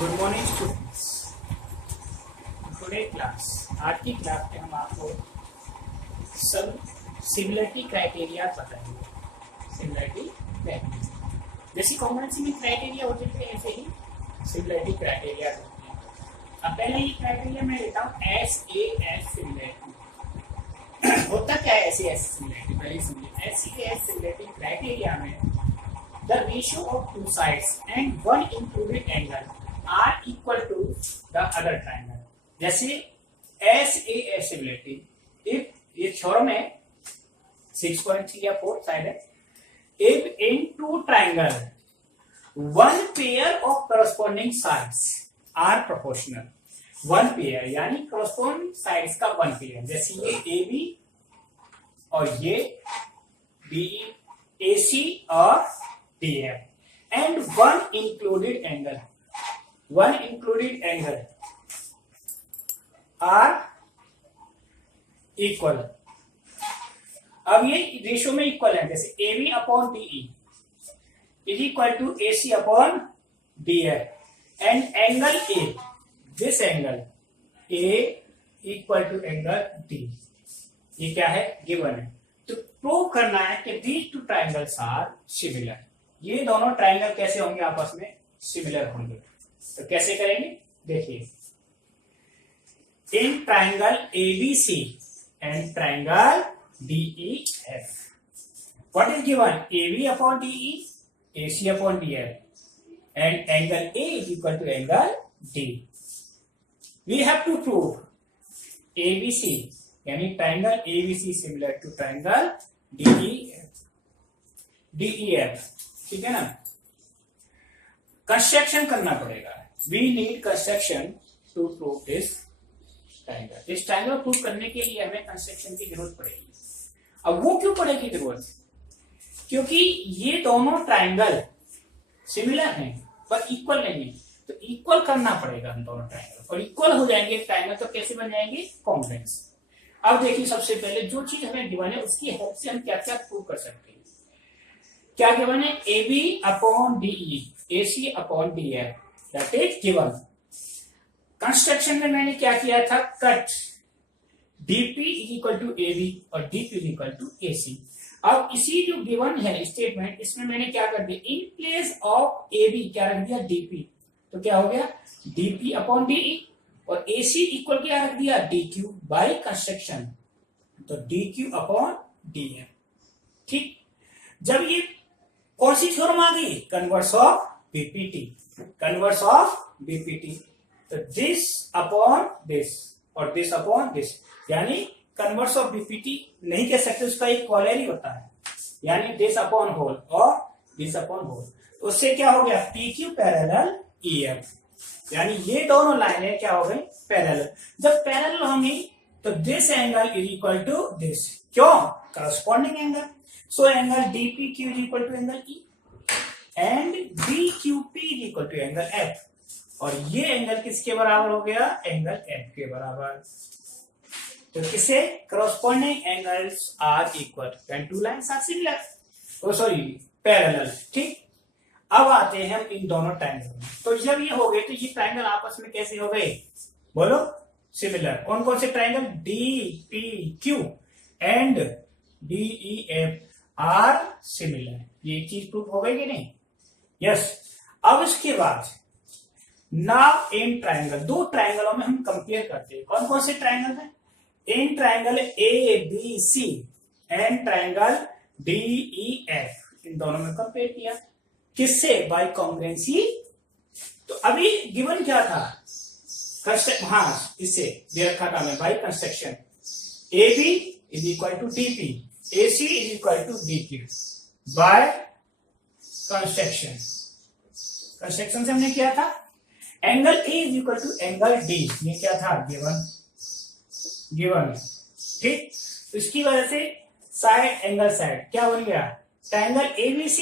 Good morning students. Today class, आज की class में हम आपको सब सिमिलरिटी क्राइटेरिया बताएंगे। सिमिलरिटी क्राइटेरिया जैसी कॉम्बिनेशन में क्राइटेरिया होते थे ऐसे ही सिमिलरिटी क्राइटेरिया होते हैं। अब पहले ये क्राइटेरिया मैं लेता हूँ SAS सिमिलरिटी। होता क्या है SAS सिमिलरिटी? पहले सुनिए। SAS सिमिलरिटी क्राइटेरिया में the ratio of two sides and one included angle are equal to the other triangle. जैसे SAS सिमिलरिटी, if ये थ्योरम है 6.3 या 4 साइड है, if in two triangle one pair of corresponding sides are proportional, one pair यानी corresponding sides का one pair, जैसे ये AB और ये BE, AC और DF and one included angle are equal। अब ये रेशियो में इक्वल है, जैसे AB upon DE is equal to AC upon DF and angle A, this angle A equal to angle D। ये क्या है? गिवन है। तो प्रूव करना है कि these two triangles are similar. ये दोनों ट्राइंगल कैसे होंगे? आपस में सिमिलर होंगे। तो कैसे करेंगे देखिए। In triangle ABC and triangle DEF, what is given? AB upon DE, AC upon DF and angle A is equal to angle D। We have to prove ABC यानी triangle ABC similar to triangle DEF, ठीक है ना? Construction करना पड़ेगा। We need construction to prove this triangle. इस triangle prove करने के लिए हमें कंस्ट्रक्शन की जरूरत पड़ेगी। अब वो क्यों पड़ेगी जरूरत? क्योंकि ये दोनों ट्राइंगल सिमिलर हैं पर इक्वल नहीं है, तो इक्वल करना पड़ेगा हम दोनों ट्राइंगल। और इक्वल हो जाएंगे ट्राइंगल तो कैसे बन जाएंगे? कॉन्ग्रुएंस। अब देखिए, सबसे पहले जो चीज हमें गिवन है उसकी हेल्प से हम क्या क्या प्रूव कर सकते हैं। क्या गिवन है? AB upon DE, AC upon DF, that is given. Construction में मैंने क्या किया था? Cut DP is equal to AB और DP is equal to AC। अब इसी जो गिवन है स्टेटमेंट, इसमें मैंने क्या कर दिया? इन प्लेस ऑफ AB क्या रख दिया? DP। तो क्या हो गया? DP अपॉन DE और AC इक्वल क्या रख दिया? DQ बाय कंस्ट्रक्शन, तो DQ अपॉन DF। ठीक। जब ये कौन सी थ्योरम आ गई? Converse of BPT. Converse of BPT, तो दिस अपॉन दिस और दिस अपॉन दिस, यानी कन्वर्स ऑफ बीपीटी नहीं कह सकते, उसका एक कॉलरी होता है, यानी दिस अपॉन होल और दिस अपॉन होल। तो उससे क्या हो गया? PQ पैरेलल EF, यानी ये दोनों लाइनें क्या हो गई? पैरेलल। जब पैरेलल होंगी तो this angle is equal to this. क्यों? Corresponding angle. So angle DPQ is equal to angle E and DQP is equal to angle F, और ये एंगल किसके बराबर हो गया? एंगल F के बराबर। तो किसे? corresponding angles are equal when two lines are similar, parallel। ठीक। अब आते हैं हम इन दोनों ट्रायंगल में। तो जब ये हो गए तो ये ट्रायंगल आपस में कैसे हो गए? बोलो। सिमिलर। कौन कौन से triangle? DPQ and DEF are similar. ये चीज प्रूफ हो गई कि नहीं? यस। अब इसके बाद नाउ इन ट्राइंगल, दो ट्राइंगलों में हम कंपेयर करते हैं। कौन कौन से ट्राइंगल है? In triangle ABC and triangle DEF, इन दोनों में कंपेयर किया। किससे? By congruency. तो अभी गिवन क्या था? हाँ, इससे दे रखा था मैं by construction. AB is equal to DP, AC is equal to DQ by construction. Construction से हमने किया था angle A is equal to angle D, ये क्या था? गिवन। ठीक। तो इसकी वजह से साइड एंगल साइड क्या बन गया? Triangle ABC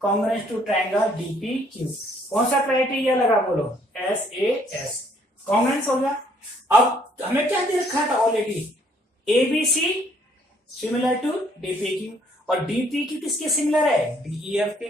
congruence to triangle DPQ। कौन सा क्राइटेरिया लगा? बोलो। SAS कॉन्ग्रुएंस हो गया। अब हमें क्या दे रखा था already? ABC similar to DPQ, और DPQ किसके सिमिलर है? DEF के।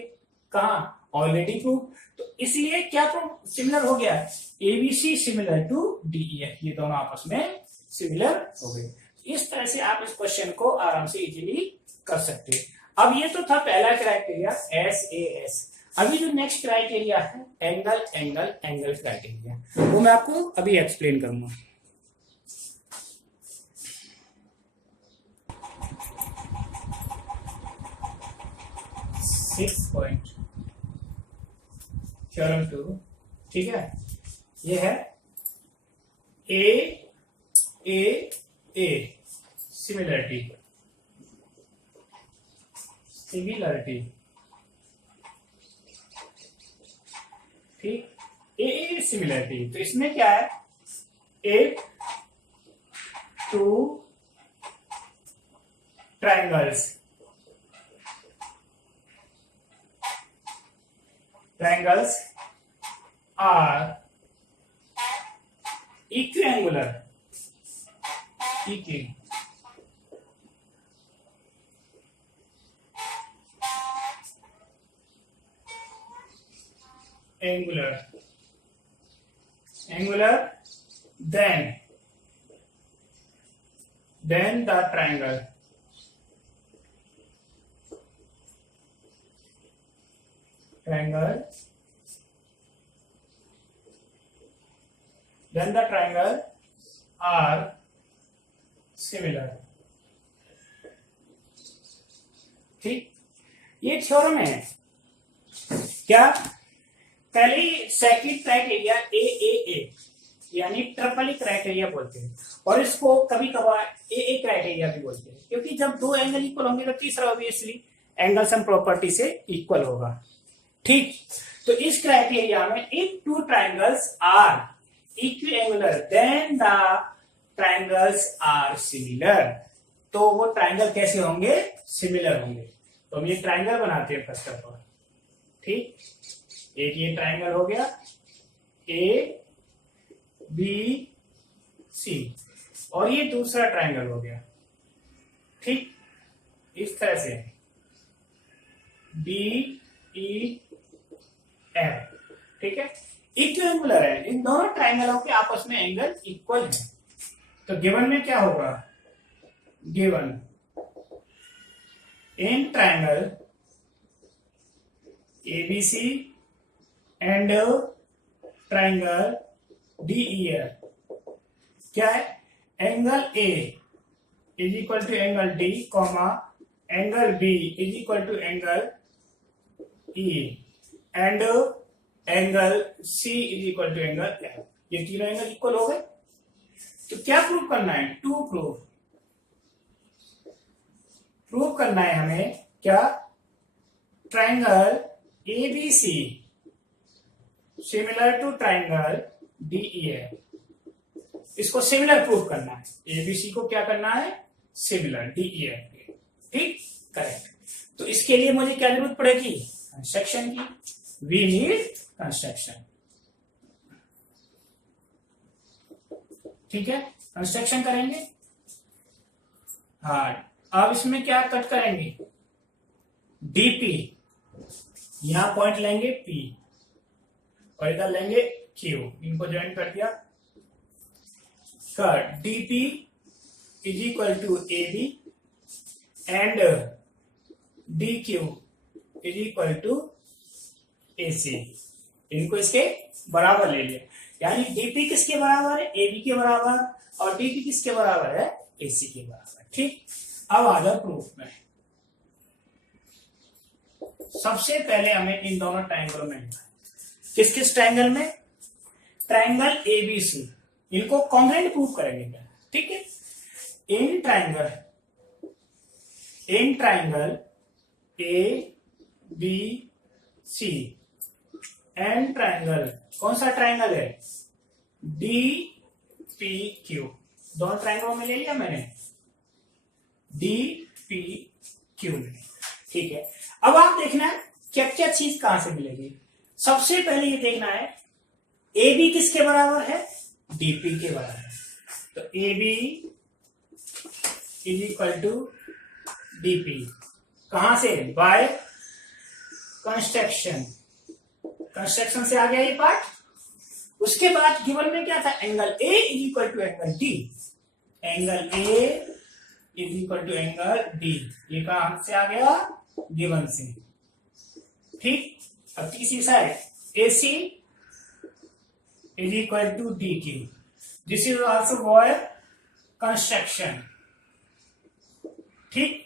कहा? Already prove. तो इसलिए क्या प्रूव सिमिलर हो गया, एबीसी सिमिलर टू डीईएफ, ये दोनों आपस में सिमिलर हो गए। इस तरह से आप इस क्वेश्चन को आराम से इजीली कर सकते हैं। अब ये तो था पहला क्राइटेरिया SAS। अभी जो नेक्स्ट क्राइटेरिया है एंगल एंगल एंगल क्राइटेरिया, वो मैं आपको अभी एक्सप्लेन करूंगा। पॉइंट थ्योरम 2, ठीक है, ये है ए सिमिलरिटी ठीक, ए सिमिलरिटी। तो इसमें क्या है, एक two triangles are equiangular then the triangle are similar। ठीक, ये थ्योरम है क्या, पहले सेकंड क्राइटेरिया ए यानी ट्रिपल क्राइटेरिया बोलते हैं, और इसको कभी कभार ए क्राइटेरिया भी बोलते हैं, क्योंकि जब दो एंगल इक्वल होंगे तो तीसरा ऑब्वियसली एंगल सम प्रॉपर्टी से इक्वल होगा। ठीक, तो इस क्राइटेरिया में if two triangles are equiangular then the triangles are similar, तो वो ट्राइंगल कैसे होंगे, सिमिलर होंगे। तो हम ये ट्राइंगल बनाते हैं फर्स्ट ऑफ ऑल। ठीक, एक ये ट्राइंगल हो गया ए बी सी, और ये दूसरा ट्राइंगल हो गया। ठीक, इस तरह से बी ई एफ, ठीक है, इक्विएंगुलर है, इन दोनों ट्राइंगलों के आपस में एंगल इक्वल है। तो गिवन में क्या होगा, given in triangle ABC and triangle DEF, क्या है, angle A is equal to angle D comma angle B is equal to angle E and angle C is equal to angle F. ये तीनों angle equal हो गए। तो क्या prove करना है, टू प्रूव करना है हमें, क्या, triangle ABC similar to triangle DEF, इसको सिमिलर प्रूव करना है। एबीसी को क्या करना है, सिमिलर डीईएफ के। ठीक, करेक्ट। तो इसके लिए मुझे क्या जरूरत पड़ेगी, कंस्ट्रक्शन की। We need construction. ठीक है, कंस्ट्रक्शन करेंगे। हाँ, अब इसमें क्या कट करेंगे, डीपी, यहां पॉइंट लेंगे पी और इधर लेंगे क्यू, इनको ज्वाइन कर दिया। Cut DP is equal to A B and D Q is equal to A C, इनको इसके बराबर ले लिया। यानी डीपी किसके बराबर है, ए बी के बराबर, और डीपी किसके बराबर है, ए सी के बराबर। ठीक, अब आ जाओ प्रूफ में। सबसे पहले हमें इन दोनों ट्राइंगलों में, किस किस ट्राइंगल में, ट्राइंगल एबीसी, इनको कॉन्ग्रुएंट प्रूफ करेंगे। ठीक है, in triangle A B C and triangle, कौन सा ट्राइंगल है, डी पी क्यू, दोनों ट्राइंगलों में ले लिया मैंने, डी पी क्यू में। ठीक है, अब आप देखना है क्या क्या चीज कहां से मिलेगी। सबसे पहले ये देखना है ए बी किसके बराबर है, डीपी के बराबर। तो A B is equal to DP, कहां से, बाय कंस्ट्रक्शन। कंस्ट्रक्शन से आ गया ये पार्ट। उसके बाद गिवन में क्या था, angle A is equal to angle D, angle A is equal to angle D, ये कहां से आ गया, गिवन से। ठीक, अब तीसरी side A C is equal to D Q, this is also via construction. ठीक,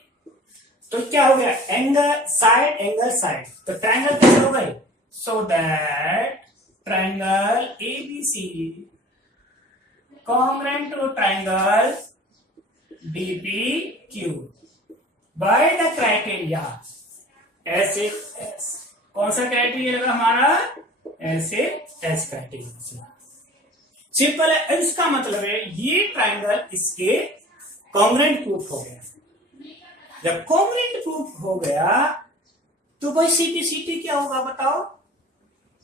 तो क्या हो गया, एंगल साइड, तो ट्रायंगल कैसे हो गए, so that triangle ABC congruent to triangle DPQ by the criteria SAS। कौन सा क्राइटेरिया लगा हमारा, SAS क्राइटेरिया। सिंपल है, इसका मतलब है ये ट्रायंगल इसके कॉन्ग्रेंट प्रूफ हो गया। जब कॉन्ग्रेंट प्रूफ हो गया तो भाई सीटी क्या होगा बताओ,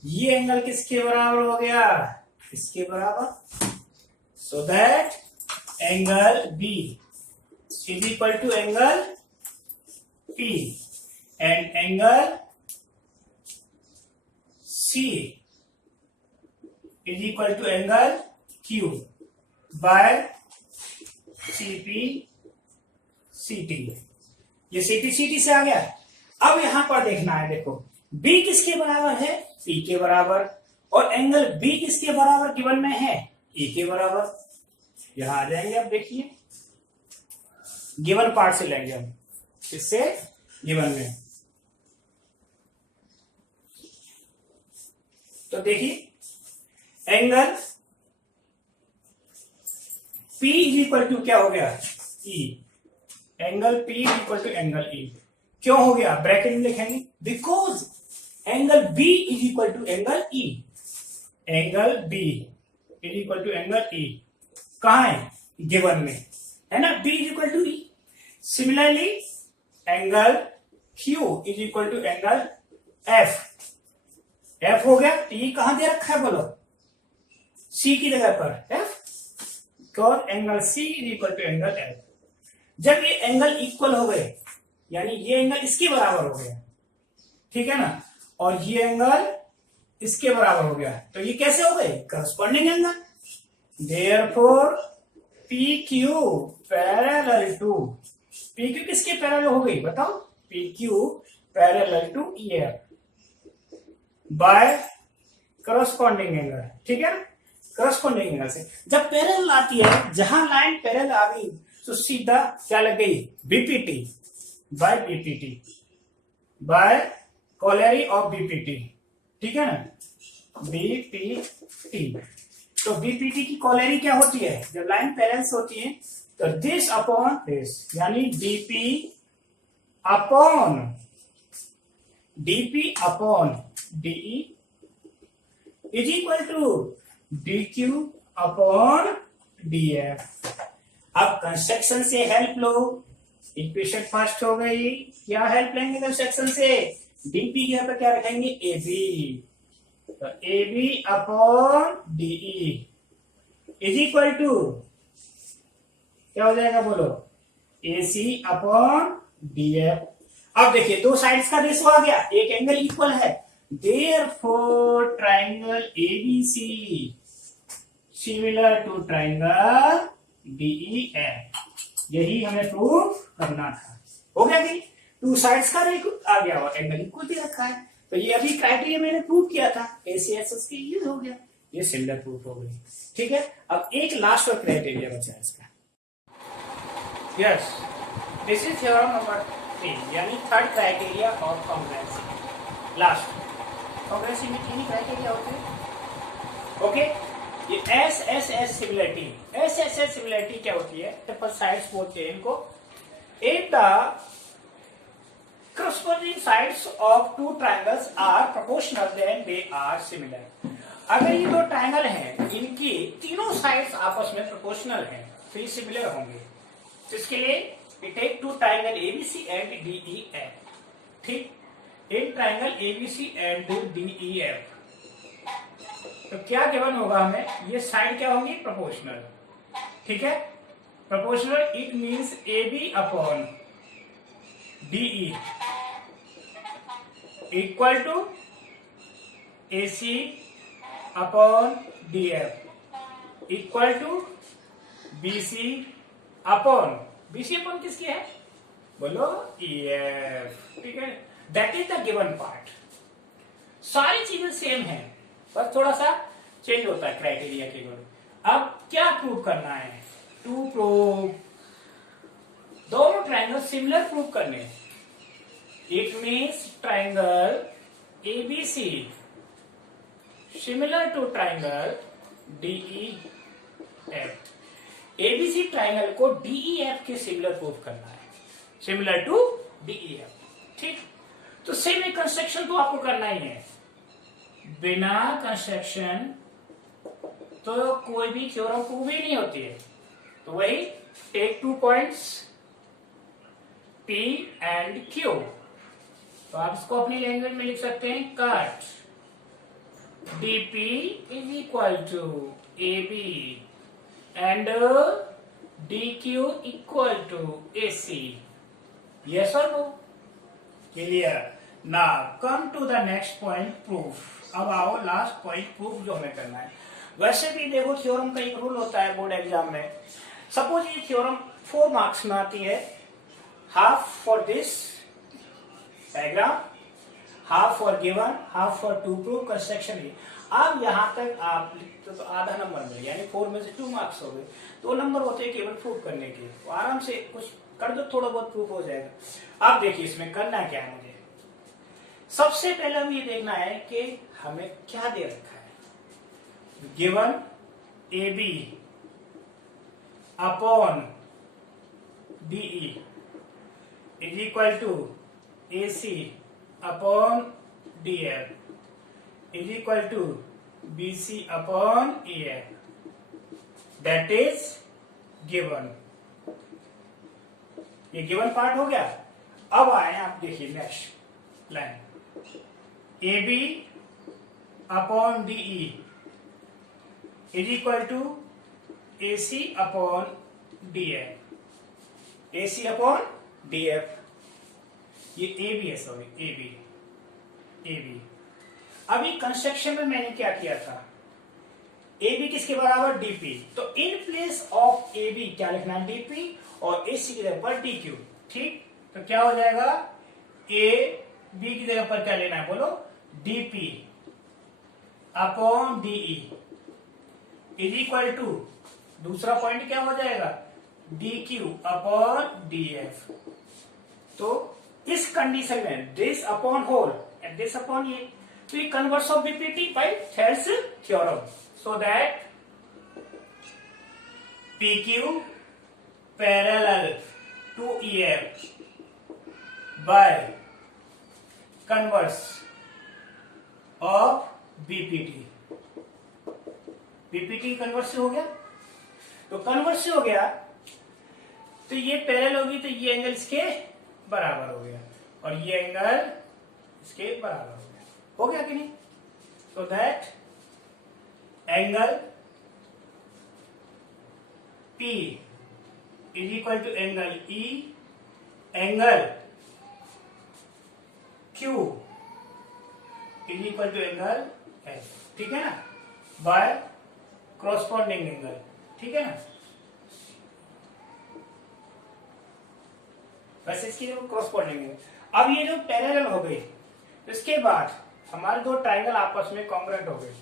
ये एंगल किसके बराबर हो गया, इसके बराबर। So that angle B is equal to angle P and angle C is equal to angle Q by CPCT. ये सीटी से आ गया। अब यहां पर देखना है, देखो बी किसके बराबर है, पी के बराबर, और एंगल बी किसके बराबर गिवन में है, ए के बराबर। यहां आ जाएंगे, अब देखिए गिवन पार्ट से लेंगे हम, इससे गिवन में। तो देखिए angle P is equal to क्या हो गया, E, angle P is equal to angle E। क्यों हो गया, ब्रैकेट में लिखेंगे, because angle B is equal to angle E, angle B is equal to angle E कहां है, गिवन में है ना, B is equal to E। Similarly angle Q is equal to angle F हो गया। ये कहां दे रखा है बोलो, C की जगह पर F, और angle C is equal to angle F। जब ये एंगल इक्वल हो गए, यानी ये एंगल इसके बराबर हो गया, ठीक है ना, और ये एंगल इसके बराबर हो गया, तो ये कैसे हो गए, corresponding angle. Therefore PQ parallel to, PQ किसके पैरेलल हो गई बताओ, PQ parallel to EF by corresponding angle, ठीक है ना, करस्पॉन्डिंग एंगल से। जब पैरेलल आती है, जहां लाइन पैरेलल आ गई तो सीधा क्या लग गई, BPT by BPT by corollary of BPT, ठीक है ना, BPT। तो BPT की कोलेरी क्या होती है, जब लाइन पैरेलल होती है तो दिस अपॉन दिस, यानी DP upon DE is equal to DQ upon DF। अब कंस्ट्रक्शन से हेल्प लो, इक्वेशन फर्स्ट हो गई, क्या हेल्प लेंगे कंस्ट्रक्शन से, DP के यहाँ पे क्या रखेंगे, AB, तो AB upon DE is equal to क्या हो जाएगा बोलो, AC अपॉन DF। अब देखिए दो साइड्स का रेशो आ गया, एक एंगल इक्वल है, therefore triangle ABC similar to triangle DEF। यही हमें प्रूफ करना था, हो गया कि टू साइड्स का रेशो आ गया और एंगल इक्वल भी रखा है, तो ये अभी क्राइटेरिया मैंने प्रूव किया था, ACSS की यूज हो गया, ये सिमिलर प्रूफ हो गई, ठीक है। अब एक लास्ट और क्राइटेरिया बचा है इसका, yes, this is theorem number 3, यानी third criteria of congruency. Last congruency में तीन क्राइटेरिया होते हैं, ओके। ये SSS सिमिलरिटी, SSS सिमिलरिटी क्या होती है, ट्रिपल साइड्स बोलते हैं इनको। If the corresponding sides of two triangles are proportional then they are similar। अगर ये दो ट्रायंगल हैं, इनकी तीनों साइड्स आपस में प्रोपोर्शनल हैं, तो ये सिमिलर होंगे। तो इसके लिए we take two triangle ABC and DEF, ठीक, एक ट्रायंगल ABC and DEF, तो क्या गिवन होगा हमें, ये साइड क्या होंगी, प्रोपोर्शनल, ठीक है। Proportional it means AB upon DE equal to AC upon DF equal to BC upon किसकी है बोलो EF। ठीक है, that is the given part. सारी चीजें सेम है, बस थोड़ा सा चेंज होता है क्राइटेरिया के अकॉर्डिंग। अब क्या प्रूव करना है? टू प्रूव दोनों ट्राइंगल सिमिलर प्रूव करने। It means triangle ABC similar to triangle DEF। ABC triangle को DEF के सिमिलर प्रूव करना है, सिमिलर टू DEF। ठीक, तो सेम कंस्ट्रक्शन तो आपको करना ही है। बिना कंस्ट्रक्शन तो कोई भी थ्योरम प्रूव ही नहीं होती है। तो वही take 2 points P and Q। तो आप इसको अपनी लैंग्वेज में लिख सकते हैं, cut DP is equal to AB and DQ equal to AC। Yes और no? Clear. Now come to the next point, proof. अब आओ लास्ट पॉइंट, प्रूफ जो हमें करना है। वैसे भी देखो थ्योरम का एक रूल होता है बोर्ड एग्जाम में। सपोज ये थ्योरम 4 मार्क्स में आती है, half for this diagram, half for given, half for to prove construction. अब यहां तक आप लिखते तो आधा नंबर मिल, यानी 4 में से 2 मार्क्स हो गए। 2 नंबर होते हैं केवल प्रूव करने के, तो आराम से कुछ कर दो, थोड़ा बहुत प्रूफ हो जाएगा। अब देखिए इसमें करना क्या है मुझे। सबसे पहले हम ये देखना है कि हमें क्या दे रखा है। Given AB upon DE is equal to AC upon DF is equal to BC upon EF। That is given. ये गिवन पार्ट हो गया। अब आए आप देखिए next line, AB upon DE is equal to AC upon DF। AC upon DF, ये AB है, sorry AB। अभी कंस्ट्रक्शन में मैंने क्या किया था, AB किसके बराबर DP, तो इन प्लेस ऑफ AB क्या लिखना है DP, और AC की जगह पर DQ। ठीक, तो क्या हो जाएगा, AB की जगह पर क्या लेना है बोलो, DP upon DE is equal to, दूसरा पॉइंट क्या हो जाएगा, DQ अपॉन DF। तो इस कंडीशन में this upon whole and this upon ये, तो ये converse of BPT by Thales theorem, so that PQ parallel to EF by converse of BPT। BPT converse से हो गया, तो कन्वर्स से हो गया तो ये पैरेलल होगी, तो ये एंगल इसके बराबर हो गया और ये एंगल इसके बराबर हो गया कि नहीं। So that angle P is equal to angle E, angle Q is equal to angle F। ठीक है ना, बाय क्रॉसपोंडिंग एंगल। ठीक है ना, वैसे इसकी क्रॉसपोंडिंग एंगल। अब ये जो पैरेलल हो गई, इसके बाद हमारे दो ट्राइंगल आपस में कॉन्ग्रुएंट हो गए,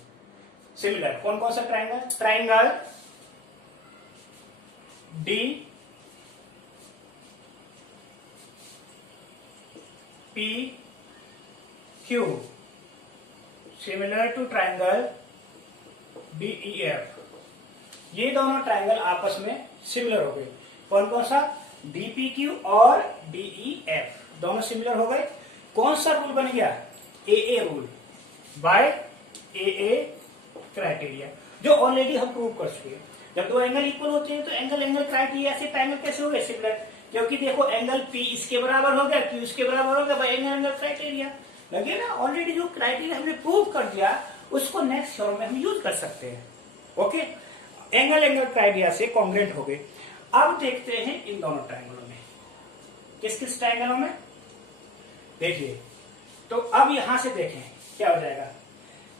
सिमिलर। कौन कौन सा triangle, triangle D P Q similar to triangle DEF। ये दोनों ट्राइंगल आपस में सिमिलर हो गए। कौन कौन सा, DPQ और DEF दोनों सिमिलर हो गए। कौन सा रूल बन गया, AA rule by AA criteria, जो ऑलरेडी हम प्रूव कर चुके हैं। जब दो एंगल इक्वल होते हैं तो एंगल एंगल क्राइटेरिया से ट्राइंगल कैसे हो गए, सिमिलर, क्योंकि देखो एंगल P इसके बराबर हो गया, Q इसके बराबर हो गया, बाय एंगल एंगल क्राइटेरिया। लगे ना, ऑलरेडी जो क्राइटेरिया हमने प्रूव कर दिया उसको नेक्स्ट थ्योरम में हम यूज कर सकते हैं। ओके, एंगल एंगल क्राइटेरिया से कॉन्ग्रुएंट हो गए। अब देखते हैं इन दोनों ट्राइंगलों में, किस किस ट्राइंगलों में देखिए। तो अब यहां से देखें क्या हो जाएगा,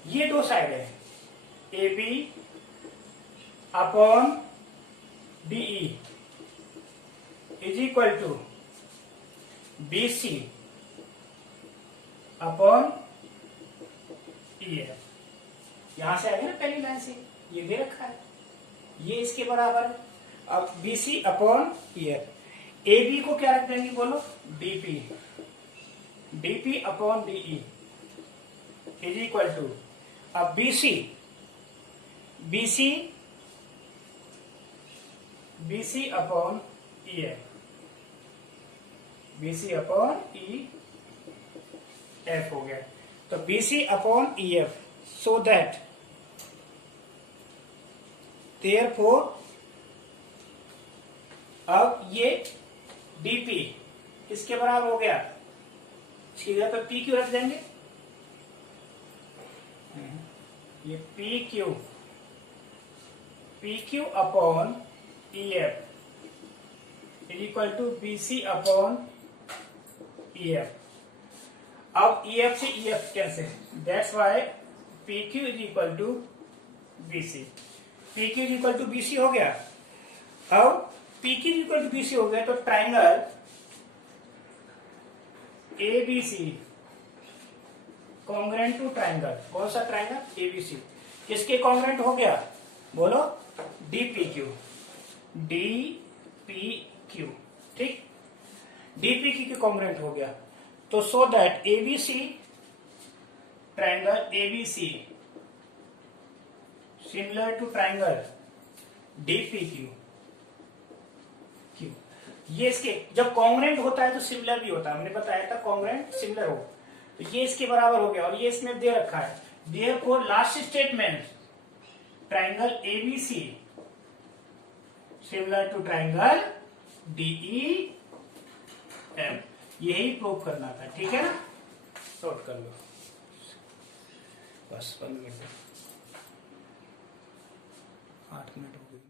ये दो साइड है, A B upon D E is equal to B C upon E F. यहां से आएगा ना पहली लाइन से, ये दे रखा है, ये इसके बराबर है। अब B C upon E F, A B को क्या रख देंगे बोलो, DP, DP upon DE is equal to, अब BC, BC, BC upon E F, BC upon E F हो गया। तो BC upon E F, so that therefore, अब ये डीपी किसके बराबर हो गया, इसकी जगह पर पी क्यू रख देंगे, ये P Q, P Q upon E F is equal to B C upon E F. अब ई एफ से E F cancel, that's why P Q is equal to B C, P Q is equal to B C हो गया। अब P Q is equal to B C हो गया, तो triangle A B C congruent to triangle, कौन सा triangle, ABC, किसके congruent हो गया बोलो, D P Q, D P Q, ठीक, डी पी क्यू के कॉन्ग्रेंट हो गया। तो so that ABC, triangle ABC similar to triangle D P Q, Q, ये इसके जब कॉन्ग्रेंट होता है तो सिमिलर भी होता है, हमने बताया था कॉन्ग्रेंट सिमिलर हो, तो ये इसके बराबर हो गया। और ये इसमें दे रखा है, therefore last statement triangle ABC similar to triangle DE M, यही प्रूव करना था, ठीक है ना, सॉल्व कर लो बस 15 मिनट, 8 मिनट हो गए।